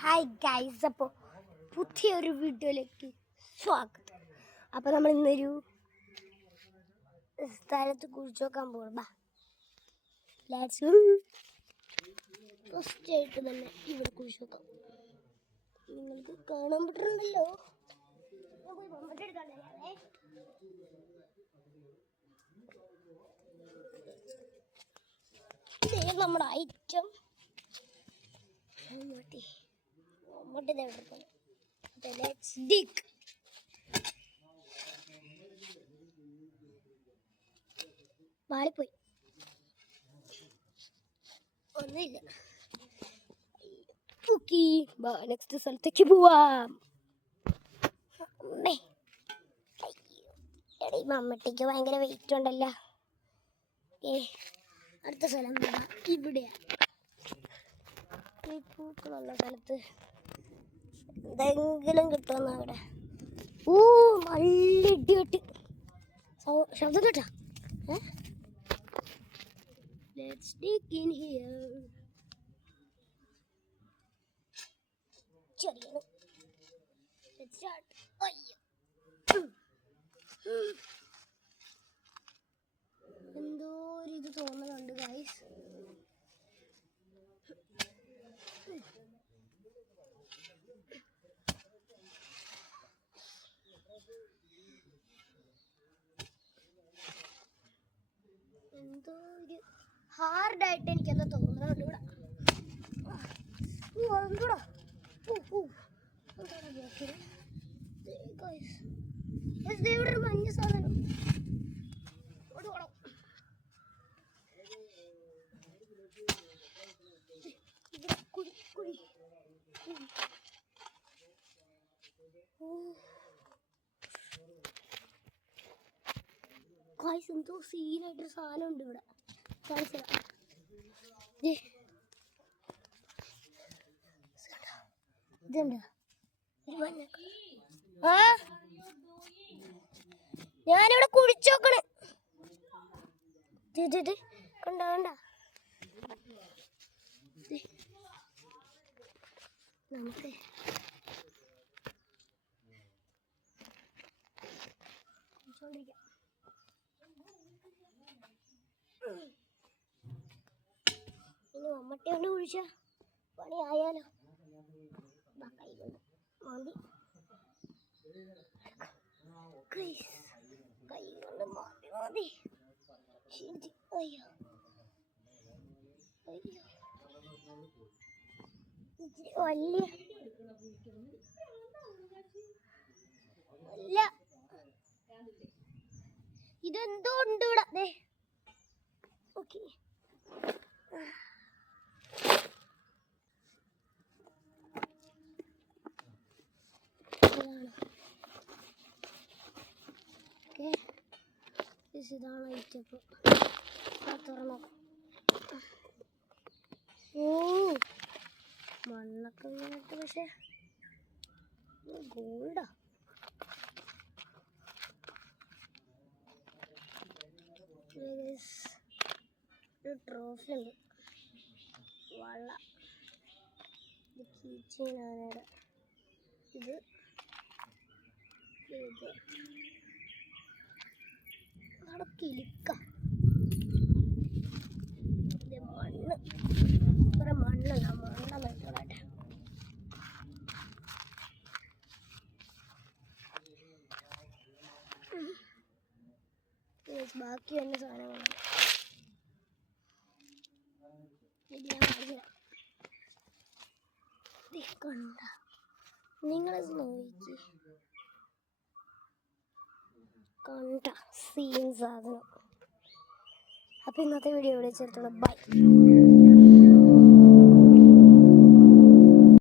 Hi guys, അപ്പോൾ പുതിയൊരു വീഡിയോയിലേക്ക് സ്വാഗതം. അപ്പോൾ നമ്മൾ ഇന്നൊരു സ്ഥലത്ത് കുഴിച്ചു നോക്കാൻ പോകണം. ഫസ്റ്റ് ആയിട്ട് തന്നെ ഇവിടെ കുഴിച്ചു നോക്കാം. നിങ്ങൾക്ക് കാണാൻ പറ്റുന്നുണ്ടല്ലോ. ഇതേ നമ്മുടെ ഐറ്റം വാളിപ്പോയി ഒന്നുമില്ല. നെക്സ്റ്റ് സ്ഥലത്തേക്ക് പോവാം. മമ്മട്ടിക്ക് ഭയങ്കര വെയിറ്റ് ഉണ്ടല്ലോ. അടുത്ത സ്ഥലം ഇവിടെയാ. പൂക്കളുള്ള സ്ഥലത്ത് എന്തെങ്കിലും കിട്ടുമെന്ന് അവിടെ. നല്ല ഇടിവെട്ട് ശബ്ദം കേട്ടാ. Let's dig in here. ചെറിയ Let's start. എന്തോ ഒരു ഇത് തോന്നുന്നുണ്ട് ഗൈസ്. എന്തോ ഒരു ഹാർഡായിട്ട് എനിക്കെന്തോ തോന്നുന്നുണ്ട് ഇവിടെ. ഇവിടെ ഒരു മഞ്ഞ സാധനം. എന്തോ സീനായിട്ടൊരു സാധനം ഉണ്ട് ഇവിടെ. ഇതുണ്ട്. ഞാനിവിടെ കുഴിച്ചു നോക്കണേ. കണ്ട കണ്ട നമുക്ക് ഇനി മമ്മട്ടി കൊണ്ട് കുഴിച്ച പണി ആയാലോ. മതി കൈ കൊണ്ട് മതി മതി. അയ്യോ അയ്യോ വലിയ അല്ല, ഇതെന്തോ ഉണ്ട് ഇവിടെ. ഓക്കെ, ഇതാണ് ഐറ്റപ്പ്. തുറന്നോ. മണ്ണൊക്കെ വീണിട്ട് പക്ഷെ ഗോൾഡാ. ഒരു ട്രോഫി ഉണ്ട്. വള കീച്ചേനാണ്. ഇത് കിളിക്ക. മണ്ണ് കുറെ മണ്ണല്ല, മണ്ണെന്ന് ഇട്ടോട്ടെ. ബാക്കി തന്നെ സാധനങ്ങളാണ്. കണ്ട നിങ്ങളത് നോക്കി കണ്ട സീൻ സാധനം. അപ്പോൾ ഇന്നത്തെ വീഡിയോ ഇവിടെ ചേർത്തോളൂ. ബൈ.